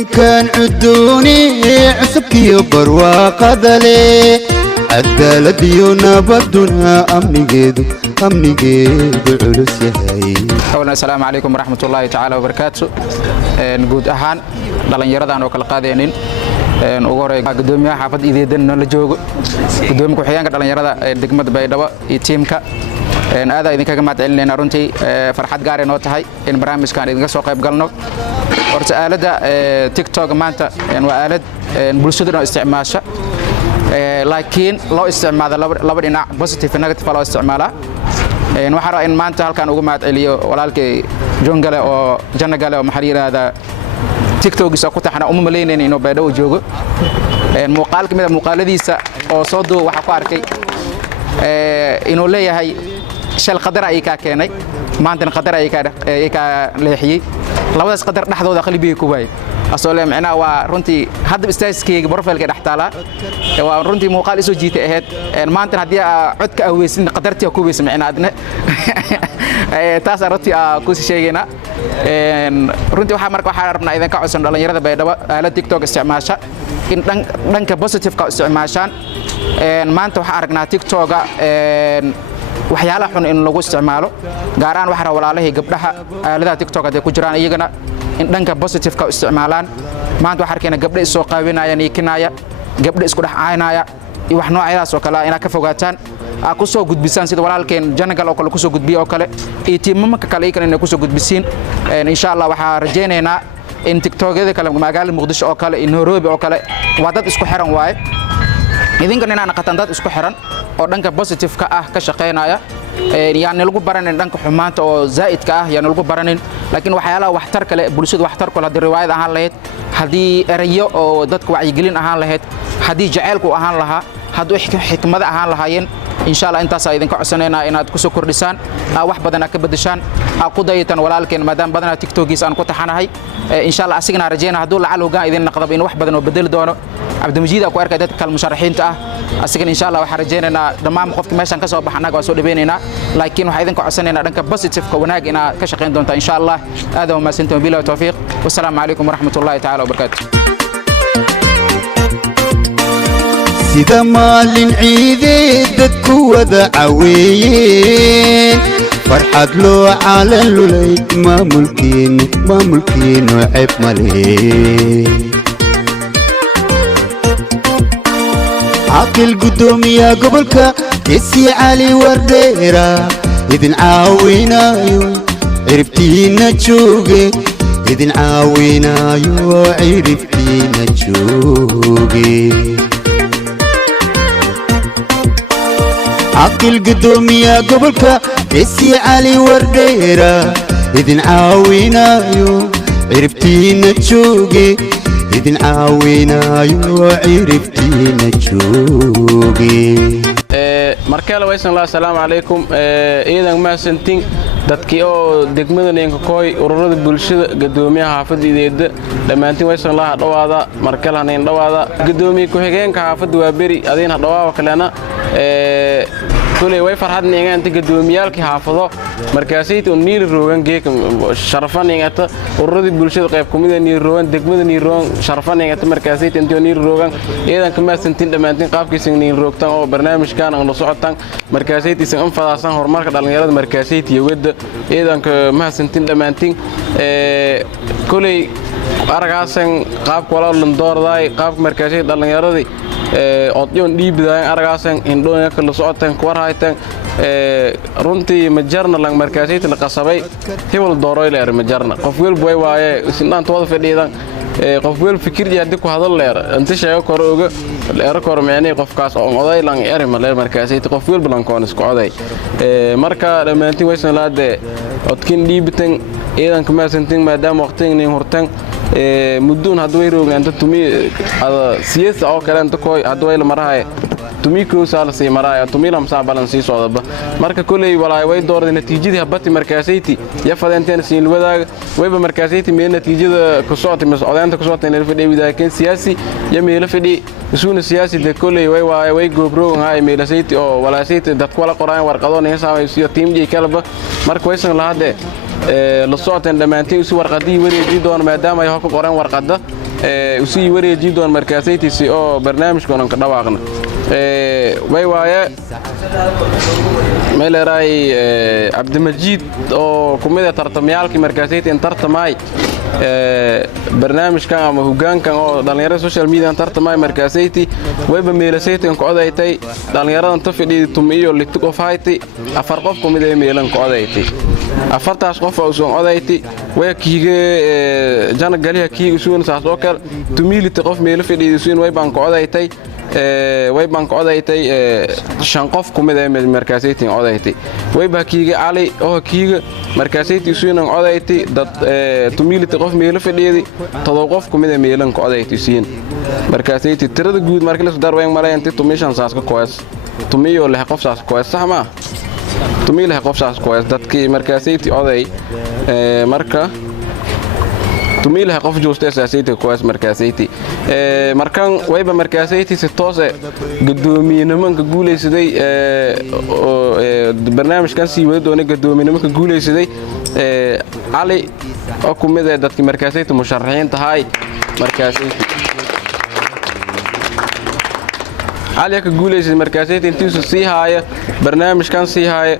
ودن كان عدوني عسبكي برواقة ذلي عدالة ديونا بدنا أمني جيدو علوس يهي. أولا السلام عليكم ورحمة الله تعالى وبركاته. نقول أهان دلنا يردان وكل قادينين وقرأ قدومي حافظ إذا دنا لجوج قدومي كحيان دلنا يردا دقمة بيدوا يتيمك هذا إذا كان ما تعلن نرنتي فرحات قاري نوتهاي إن برامج كان إذا سوق يبقلنا ورت آلة تيك توك مانتا وآلة بلشدنا استعماشة لكن لو استعمال لبرنا بوزيتيف نيجاتيف لو استعماله waxaan in maanta halkan ugu maad celiyo walaalkay jongale oo janagale oo maxariirada TikTok isa ku taxana uma maleynayna inuu baydhow joogo muuqaal kamid ah muuqaaladiisa oo soo duu waxa ku arkay inuu leeyahay shal qadar ay ka keenay maanta qadar ay ka leexiyay labadaas qadar dhaxdooda qalbiga ku waayay asoo macnaa waa runtii hadda istaaskeyga profilka dhaxtaala waa runtii muuqaal isoo jiitay ahayd maanta hadii codka aweysin qadartii ku weysay macnaa adna taas runtii ku sheegayna runtii waxa rabnaa idin ka codsan dhalinyarada baydhabo aalad TikTok isticmaasha in dhanka positive ka isticmaashaan maanta waxa aragnaa TikTok waxyaalaha xun in lagu isticmaalo gaar ahaan waxa walaalahay gabdhaha aaladaha TikTok ay ku jiraan iyagana in dhanka positive ka isticmaalaan maanta waxa arkayna gabdho soo qaawinayaan ikinaya gabdho isku dhaxaynaya iyo wax noocyadaas oo kale ina ka fogaataan ku soo gudbisaan sida walaalkeen janagal oo kale ku soo gudbiyo oo kale iyo tiimamka kale inay ku soo gudbisiin insha Allah waxa rajaynaynaa in TikTok-yada kale magaalada Muqdisho oo kale in Nairobi oo kale waa dad isku xiran waay idinkan inaan qatan dad isku xiran oo dhanka positive ka ah ka shaqeynaya yaani lagu baranin dhanka xumaanta oo zaa'idka ah yaani lagu baranin laakiin waxyaalaha waxtar kale bulshada waxtar kale hadii riwaayad ahaan lahayd hadii erayo oo dadka wacyigelin ahaan lahayd hadii jaceelku ahaan lahaa haduu xikmada ahaan lahaayeen insha Allah intaas ay idinka codsanayna inaad ku soo kordhisaan wax badan ka bedeshaan ku dayatan walaalkeen maadaama badan TikTok-giisa aan ku taxanahay insha Allah asigna rajayna haduu lacal hogaan idin naqdab in wax badan oo bedel doono Abdulmajiid ku arkay dadka kal musharaxiinta ah asigana insha Allah waxa rajaynaynaa dhammaan qofka meeshan ka soo baxanaga waa soo dhabeynayna laakiin waxa idinka codsanayna dhanka positive ka wanaag ina ka shaqeyn doonta insha Allah aad oo maasantiin billahi tawfiiq wassalamu alaykum warahmatullahi ta'ala wabarakatuh sida maalin ciideed ku wada caweeyeen farxad loo calalulay maamulkiinu ceeb male عقل قدومي يا قبلك كسي علي ورديرا إذن عاوينايو عرفتينا تشوقي إذن عاوينايو عرفتينا تشوقي عقل قدومي يا قبلك كسي علي ورديرا إذن عاوينايو عرفتينا تشوقي إذن عاوينايو عرفتينا تشوقي markale waysan la salaam alaykum iidan ma santin dadkii oo degmadeenka kooy ururada bulshada gadoomiyaha xaafadideeda dhamaantiin waysan la dhawaada markale haneen dhawaada gadoomiye ku xigeenka xaafada waa beri adeen dhawaa kalena kulay way farxadna inta gadoomiyalka xaafado markaasay uu niir roogan geek sharafan ingata ururada bulshada qayb kumida niir roogan degmada niir roogan sharafan ingata markaasay inta niir roogan iidan kama santin dhamaantiin qaabkiisa niir roogtan oo barnaamijkan aan socotan markaasay tiisan fadaasan horumarka dhalinyarada markaasay tiyawada iidan ma santin dhamaantiin kulay aragaasan qaab wala landoorday qaab markaasay dhalinyarada odyoon dhiibidaan aragaasan indhoonka kala socotan ku warhaytan runtii majarna lang markaasay la qasabay hebel dooroy leer majarna qof walba way waaye isnaan tooda fadhiidan qof wal fikir yaadi ku hadal leer inta sheego kor uga leer kor macnay qofkaas oo oday lang erima leer markaasay qof walba lang koon isku oday marka dhamaantii waysan laade odkin dhiibitan iidan kama santin maadaama waqtigan hortan muddoon hadway rooganta tumi siyaasa oo kale inta kooy hadway la marahay tumi ku saalay marahay tumi lam saabalan si socodba marka kulay walaay way doorday natiijada habati markaasayti ya fadeenteen siin wadaag wayba markaasayti meel natiijada ku socotay mas'uuliyiinta ku socotay inay fadhiyo wadaakan siyaasi ya meel fadhi isuuna siyaasi de kulay way goobro hay meel sayti oo walaasayti dad kala qoraan warqado inay saameysiyo tiimjii kalba marka waysan lahaade la socoteen dhamaantii si warqadii wareejii doon maadaama ay hor ku qoreen warqada usii wareejin doon markaasaytiisi oo barnaamijkoonan ka dhawaaqna way waaye meeleeray cabdimajiid oo kumida tartamayaalkii markaasayti tartamay barnaamijkan ama hogaankan oo dhalinyarada social media tartamay markaasayti wayba meelasaytan ku odaytay dhalinyaradan ta fidhii tumiyo litig of hayti afar qof kumid ay meelan ku odayti afartaas qof oo soo odayti way kiige jana galiya kii usuun saas oo kale tumiliti qof meel fidhii usuun way baan ku odaytay way baan ku odaytay shan qof kumid ay markaasaytin odaytay way baa kiige ali oo kiige markaasayti usuun odayti dad tumiliti qof meel fidhii todo qof kumid ay meelan ku odayti usuun markaasayti tirada guud markii la soo darween malayntii tumishan saas ka koos tumiyo leh qof saas koos sax ma tumiyo qof saas koos dadkii markaasayti oday marka tumiyo qof joosta asaasayta koos markaasayti markan wayba markaasayti si toos ah gudoomiyenimada guuleysaday barnaamijkan sii wada doona gudoomiyenimada guuleysaday ali oo kumid ah dadkii markaasayti musharaxiin tahay markaasayti عليك قولي مركزيتي انتي سي هاي برنامج كان سي هاي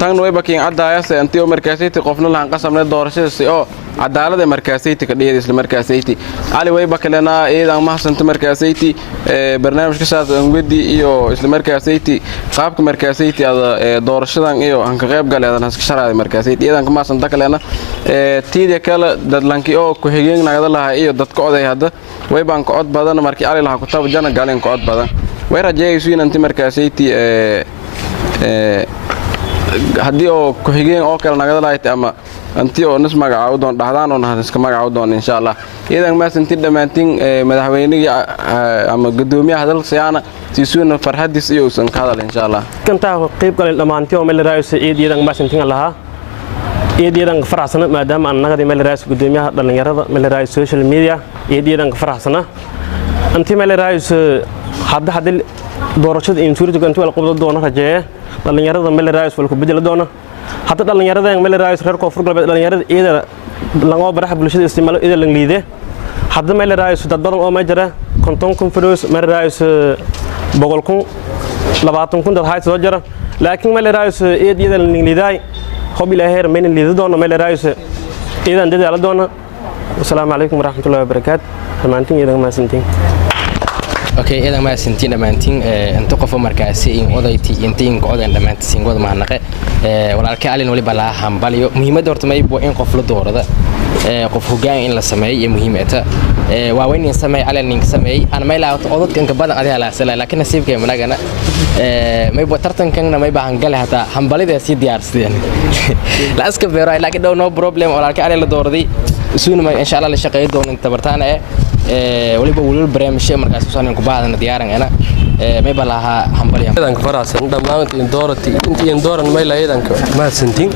تان ويبا كين عدايا سي انتي مركزيتي قفنا لها انقسمنا دورشة سي او عدالة مركزيتي كدية اسل مركزيتي علي ويبا كلنا ايضا محسنت مركزيتي برنامج كساس انودي ايو اسل مركزيتي قابك مركزيتي هذا دورشة ايو هنك غيب قال هذا نسك شرع مركزيتي ايضا كمحسنت كلنا تيدي كلا دادلانكي او كوهيجين ناقضا لها ايو داد قعدي هذا ويبا انقعد بدن مركي علي لها كتاب جانا قالين قعد بدن ويرجعوا أنت مركزيتي هدي أو كهجين أو كلا نقدر لايت أما أنت أو نسمع عودون دهدان ونهار نسمع عودون إن شاء الله إذا ما سنتي دمانتين مدحويني أما قدومي هذا الصيانة تيسون فرحديس يوسن كذا إن شاء الله كنت قريب قال دمانتي ومل رئيس إيدي ما سنتين لها إيدي فرح سنة ما دام أن نقدر مل رئيس قدومي هذا الجرد مل رئيس سوشيال ميديا إيدي فرح سنة أنت مل رئيس hadda doorashada insuurta gantu wal qabdo doona rajeeye dhalinyarada meel raayis wal ku bedel doona hadda dhalinyarada meel raayis reer koonfur galbeed dhalinyarada iyada laga baraha bulshada isticmaalo iyada lang liide hadda meel raayis dad badan oo ma jira konton conference meel raayis boqol kun 20 kun dad haysto soo jira laakiin meel raayis iyada lang liiday hob ilaahay meel liide doona meel raayis iyada dadaal doona assalaamu alaykum warahmatullahi wabarakaatuh dhammaantiin iyada ma santiin اوكي اذا ما سنتين دمانتين انت قف مركاسي ان odaytii intiin qodan dhamaantiin god mahnaqe walaalkay alin wali bala hambaliyo muhiimada horta ma ibo in qof la doorada qof hogaan in la sameeyo muhiimada waa weyn in sameey alin in sameey aan ma ilaato odadkan ka badan adiga la salaa laakiin nasiibkay managana ma ibo tartankan ma baahan gal hata hambalida si diyaarsadeen la aska beeray laakiin no problem walaalkay alin la dooraday suuna ma insha Allah la shaqeeyo doon inta bartaana waliba wulul barnaamijyo markaas soo saarnaan ku baahdan diyaaran ana may balaha hambaliya idan ka farasan dhamaan in doorati intii dooran may la idanka ma santin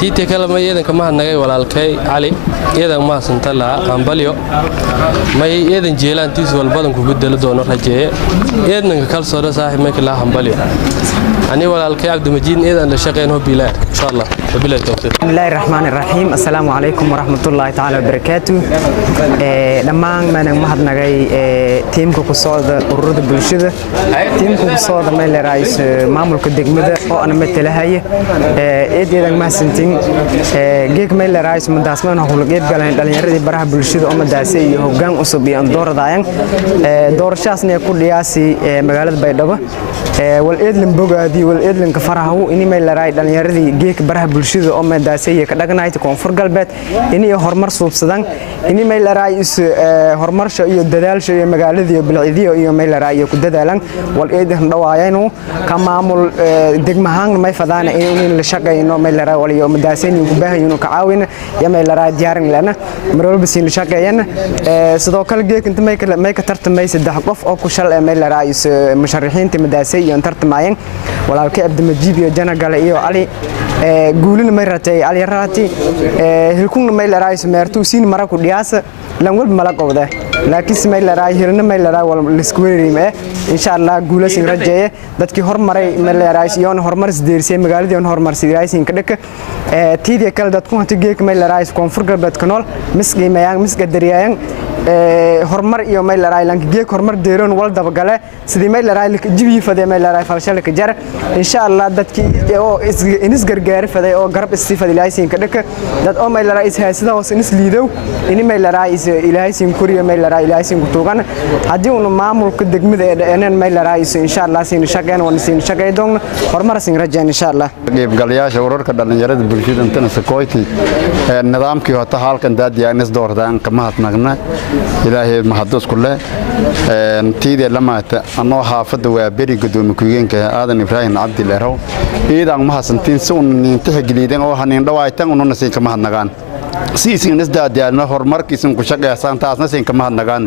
tiite kala ma idanka ma nagay walaalkay ali idan ma santa la hambaliyo may idan jeelan tiis walbadan ku bedelo doono rajeeye idan ka kal soo saaxiib may kala hambaliyo ani walaalkay abdumajid idan la shaqeeyno bilaa insha Allah bilaa tawfiq bismillahir rahmanir rahim assalamu alaykum wa rahmatullahi ta'ala wa barakatuh dhamaan ma mahadnagay teamka ku socda ururada bulshada teamka ku socda meel raayis maamulka degmada oo ana matalahay eedeedan ma santin geek meel raayis madaasman hawlo geeb galeen dhalinyarada baraha bulshada oo madaasay iyo hogaan cusub iyo dooradayaan doorashaasna ku dhiyaasi magaalada Baydhabo wal eedlan bogaadi wal eedlan ka farahu in meel raay dhalinyarada geek baraha bulshada oo madaasay ka dhagnaayta koonfur galbeed in iyo horumar suubsadan in meel raayis horumarsho iyo dadaalsho iyo magaalada iyo bilciidiyo iyo meel raay ku dadaalan wal eedan dhawaayeen ka maamul degmahan ma fadana in la shaqeeyno meel raay wal iyo madaaseen ugu baahan ka caawin ya meel raay diyaarin lana marwalba si la shaqeeyana sidoo kale geek inta may ka tartamay saddex qof oo ku shal meel raay musharaxiinta madaasay iyo tartamayeen walaalkay abdumajid iyo jana gale iyo ali guulina may ratay ali raati hilkun meel raay meertu siin mara ku dhiyaasa lan walba mala qowda laakiin si meel raay hirna meel raay wal isku weerime insha Allah guulaysin rajeeye dadkii hormaray meel raay iyo horumar isdeersay magaalada iyo horumar sidaysin ka dhaka tiidii kala dadku hanta geek meel raay koonfur galbeed kanool misqiimayaan misqadariyaan hormar iyo meel raay lanka geek hormar deeron wal dabagale sidii meel raay jibi faday meel raay falshal ka jar insha Allah dadkii oo is gargaar faday oo garab istifad ilaahay ka dhaka dad oo meel raay is haysada hoos is liidow in meel raay is ilaahay kuriyo meel raay ilaahay ku tuugan hadii uu maamulka degmada ee meel raay insha Allah siin shaqeyn wan siin shaqeydon hormar siin rajaan insha Allah qaybgalayaasha ururka dhalinyarada bulshada intana sakoyti nidaamkii hota halkan daadiyaanis doordaan kama hadnaqna ilaahay mahadus kuleh tiide lamaata anoo haafada waa beri gudoomiye ku-xigeenka aadan ibraahim cabdi leerow iidan ma hasantiin si uu ninta galiidan oo hanin dhawaaytan uu nasiin kama hadnaqaan siisin isdaadiyana horumarkiisan ku shaqeeysan taasna siin kama hadnaqaan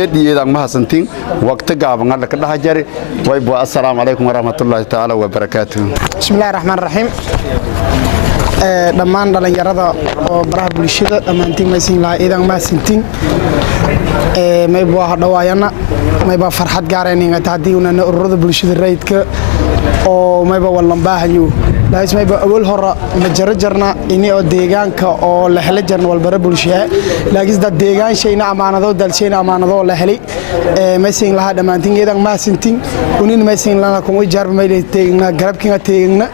eediyeedan ma hasantiin waqti gaaban la ka dhaxjari way buu assalaamu alaykum warahmatullaahi taala wa barakaatuh bismillaahir rahmaanir rahiim dhammaan dhalinyarada oo baraha bulshada dhammaantiin maysin lahaa iidan ma hasantiin may buu dhawaayana may ba farxad gaarayna taadii una ururada bulshada raydka oo may ba wallan baahayo laasmay ba awal hore ma jarjarna inii oo deegaanka oo la hela jarna walbara bulshada laakiin dad deegaan shayna amaanado dalshayna amaanado la helay maysin lahaa dhammaantiin iidan ma hasantiin unin maysin lana kuma jarb may teegna garabkiina teegna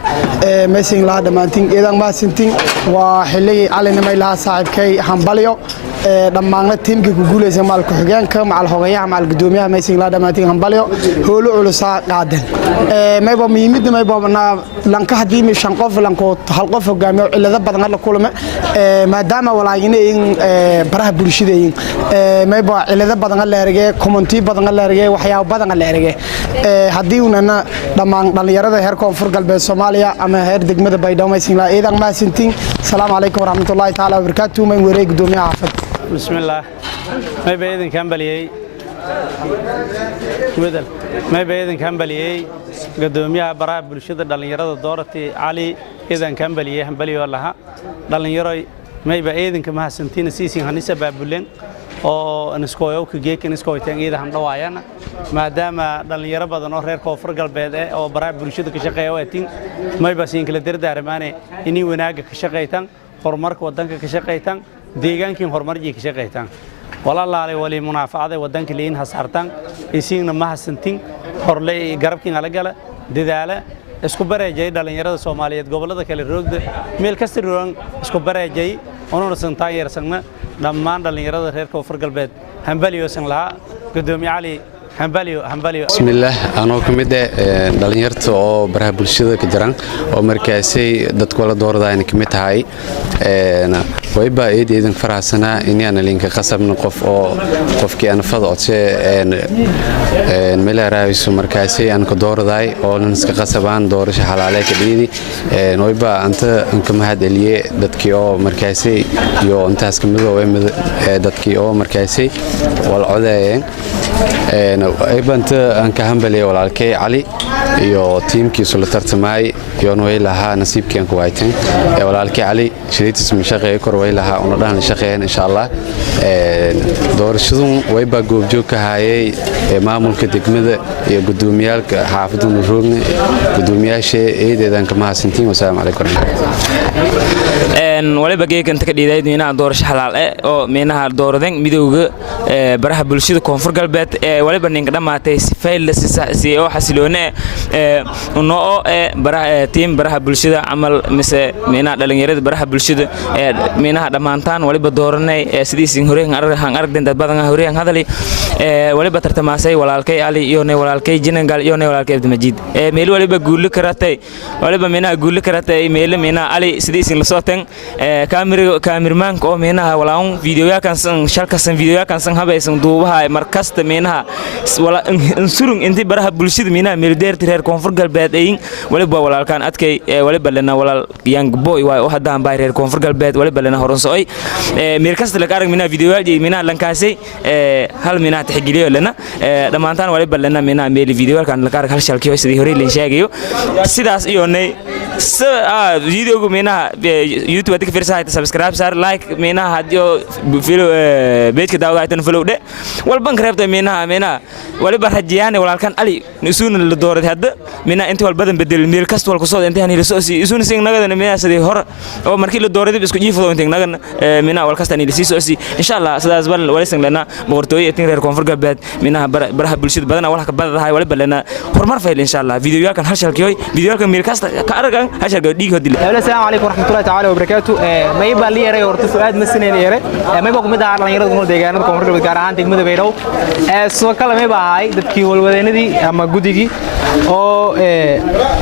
maysin lahaa dhammaantiin iidan ma hasantiin waa xilli calina may lahaa saaxiibkay hambalyo dhammaanna tiimka ku guuleysay maal ku xigeenka maal hogayaha maal gudoomiyaha maysin lahaa dhammaantiin hambalyo hoolo culusa qaadan mayba miimid mayba lanka hadii mi shan qof lanko hal qof hogaamiyo cilada badan la kulma maadaama walaayineen baraha bulshada mayba cilada badan la ergay commenti badan la ergay waxyaabo badan la ergay hadii una dhammaan dhalinyarada heer koonfur galbeed Soomaaliya ama heer degmada Baydhabo maysin lahaa iidan ma hasantiin salaamu alaykum warahmatullaahi taala wa barakaatuh may wareeg gudoomiyaha xaafad bismillaah may baydin kambaliyay wadal may baydin kambaliyay gudoomiyaha baraha bulshada dhalinyarada Doorati Ali iidan kambaliyay hambaliyo laha dhalinyaro may baydin kama hasantiin siisin hanisa baabulen oo aniskooyo ka geekan iskooytaan iidan dhawaayana maadaama dhalinyaro badan oo reer koonfur galbeed oo baraha bulshada ka shaqeeya waatiin may basiin kala dardaarmaane inii wanaaga ka shaqeeytaan horumarka wadanka ka shaqeeytaan deegaankiin horumarjii ka shaqeeytaan walaalaalay wali munaafacada wadanka liin hasartan isiina ma hasantin horlay garabkiin ala gala dadaala isku bareejay dhalinyarada Soomaaliyeed gobolada kale roogda meel kasta roon isku bareejay oona santaa yeersana dhammaan dhalinyarada reer koonfur galbeed hambaliyo san laha gudoomiye Ali hambaliyo bismillaah anoo kamid dhalinyarta oo baraha bulshada ka jiraan oo markaasay dadku la dooradaan kamid tahay wayba eedeedan faraasana inaan linka qasabna qof oo qofkii aan fadocse meel raayso markaasay aan ka dooraday oo lan iska qasabaan doorasho xalaale ka dhigi wayba anta ka mahad celiye dadkii oo markaasay iyo intaas kamid oo dadkii oo markaasay wal codeeyeen aybanta aan ka hambaliyo walaalkay Ali iyo tiimkiisu la tartamay iyo way lahaa nasiibkeen ku waayteen walaalkay Ali shiriitis ma shaqeeyo kor way lahaa una dhahan shaqeeyeen insha Allah doorashadu way ba goobjoog ka hayay maamulka degmada iyo gudoomiyaalka xaafadda roogna gudoomiyaasha eedeedan kama hasantiin wasalaam alaykum waliba geekanta ka dhiidayd inaan doorasho xalaal oo meenaha dooradeen midowga baraha bulshada koonfur galbeed waliba ninka dhamaatay sifayl si oo xasiloone noo baraha team baraha bulshada amal mise meenaha dhalinyarada baraha bulshada meenaha dhamaantaan waliba dooranay sidiisin horeen aragden dad badan horeen hadali waliba tartamaasay walaalkay Ali iyo walaalkay Jinangal iyo walaalkay Abdimajid meel waliba guul karatay waliba meenaha guul karatay meel meenaha Ali sidiisin la sootan كاميرمان كو مينها ولاون فيديو كان شالكسن فيديو كان سن هبيسن دوبها markasta meenaha wala insurun intii baraha bulshada meenaha mildeer tireer koonfur galbeed ay waliba walaalkan adkay waliba lana walaal young boy way oo hadaan baa reer koonfur galbeed waliba lana horansoy meel kasta la arag meenaha video ay meenaha lankaasay hal meenaha tixgeliyo lana dhamaantaan waliba lana meenaha meel video kan la arag hal shalkiyo sidii hore la sheegayo sidaas iyo video meenaha YouTube hadda ka fiirsan hayta subscribe saar like meena hadiyo video page ka daawadaaytan follow dhe walban kareebtay meena waliba rajiyaan walaalkan ali isuuna la dooraday hadda meena inta wal badan bedel meel kasta wal ku soo inta aan soo si isuuna sing nagada meena sidii hor oo markii la dooraday isku jiifado inta nagan meena wal kasta aan sii soo si insha Allah sidaas bal walisan lana boqortooyo tin reer koonfur galbeed meena baraha bulshada badan walaha ka badadahay waliba lana hormar fayl insha Allah videoyaalkan hashalkiyoy videoyaalkan meel kasta ka aragan hashalka dhiig hodil assalaamu alaykum warahmatullahi ta'ala wabarakatuh may baa li yaray horta su'aad ma sineen yaray may baa kumid ah dhalinyarada ku deegaanada koonfur galbeed gaar ahaan degmada Beerow soo kala may baa ay dadkii walwadeenadii ama gudigii oo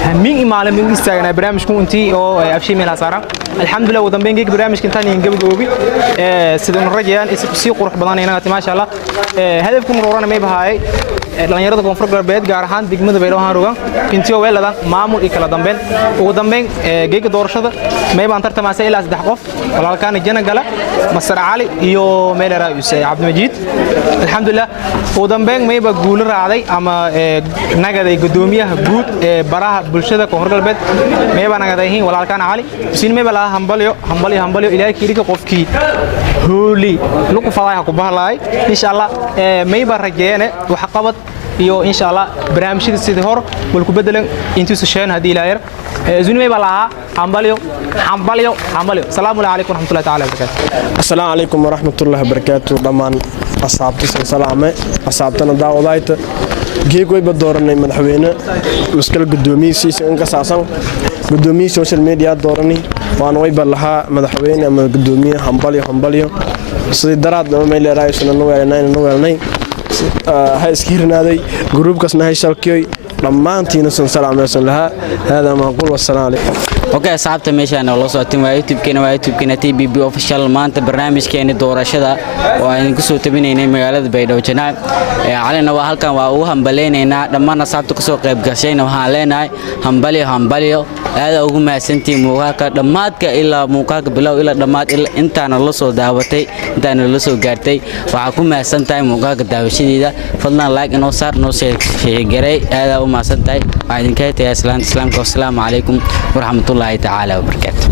hamin imaalim in istaagna barnaamijku intii oo afshi meel saaran alxamdulillah wadan beengeeg barnaamijka intaan in gabagoobi sidoo rajayaan si qurux badan inaga ma sha Allah hadafku marorana may baa ay dhalinyarada koonfur galbeed gaar ahaan degmada Beerow aan rogan intii oo weeladan maamul iyo kala dambeyn ugu dambeyn geega doorashada may baan tartamaasay ilaa 3 qof walaalkaan jana gala Masar Ali iyo meel raayus Abdul Majid alxamdulillah ugu dambeyn may baa guul raacday ama nagaday gudoomiyaha guud ee baraha bulshada koonfur galbeed may baa nagadayn walaalkaan Ali siin may baa hambalyo ilaahay kiiriga qofkii hooli lagu fadaayo ku bahalay insha Allah may baa rajeeyane wax qabad iyo insha Allah barnaamijyada sidii hor wal ku bedelan intii soo sheen hadii ilaahay zunimay balaha hambalyo salaamu alaykum warahmatullahi ta'ala wabarakatuh assalaamu alaykum warahmatullahi wabarakatuh dhamaan asxaabta salaame asxaabtana daawadaayta geegoy badooranay madaxweyne muskal gudoomiyihiisa in ka saasan gudoomiyihiisa social media doorani waan way balaha madaxweyne ama gudoomiye hambalyo sidii daraad ma leeyahay inuu weelnay ha iskiirnaaday groupkasna hay shalkiyoy dhammaantiina salaamaysan laha hada ma qul wassalaamu alaykum okay asxaabta meeshaan oo la socotin waa youtube-keena TBB official maanta barnaamijkeena doorashada oo aan ku soo tabinaynay magaalada Baydhabo Janaab calina waa halkan waa ugu hambaleynayna dhammaan asxaabta ku soo qayb gashayna waxaan leenahay hambalyo aad ugu mahadsantii muuqaalka dhamaadka ilaa muuqaalka bilow ilaa dhamaad ilaa intaana la soo daawatay intaana la soo gaartay waxa ku mahadsantahay muuqaalka daawashadeeda fadlan like inoo saar noo sheegay aad u mahadsantahay waxaan idinka tahay islaamka assalaamu alaykum warahmatullahi ta'ala wabarakatuh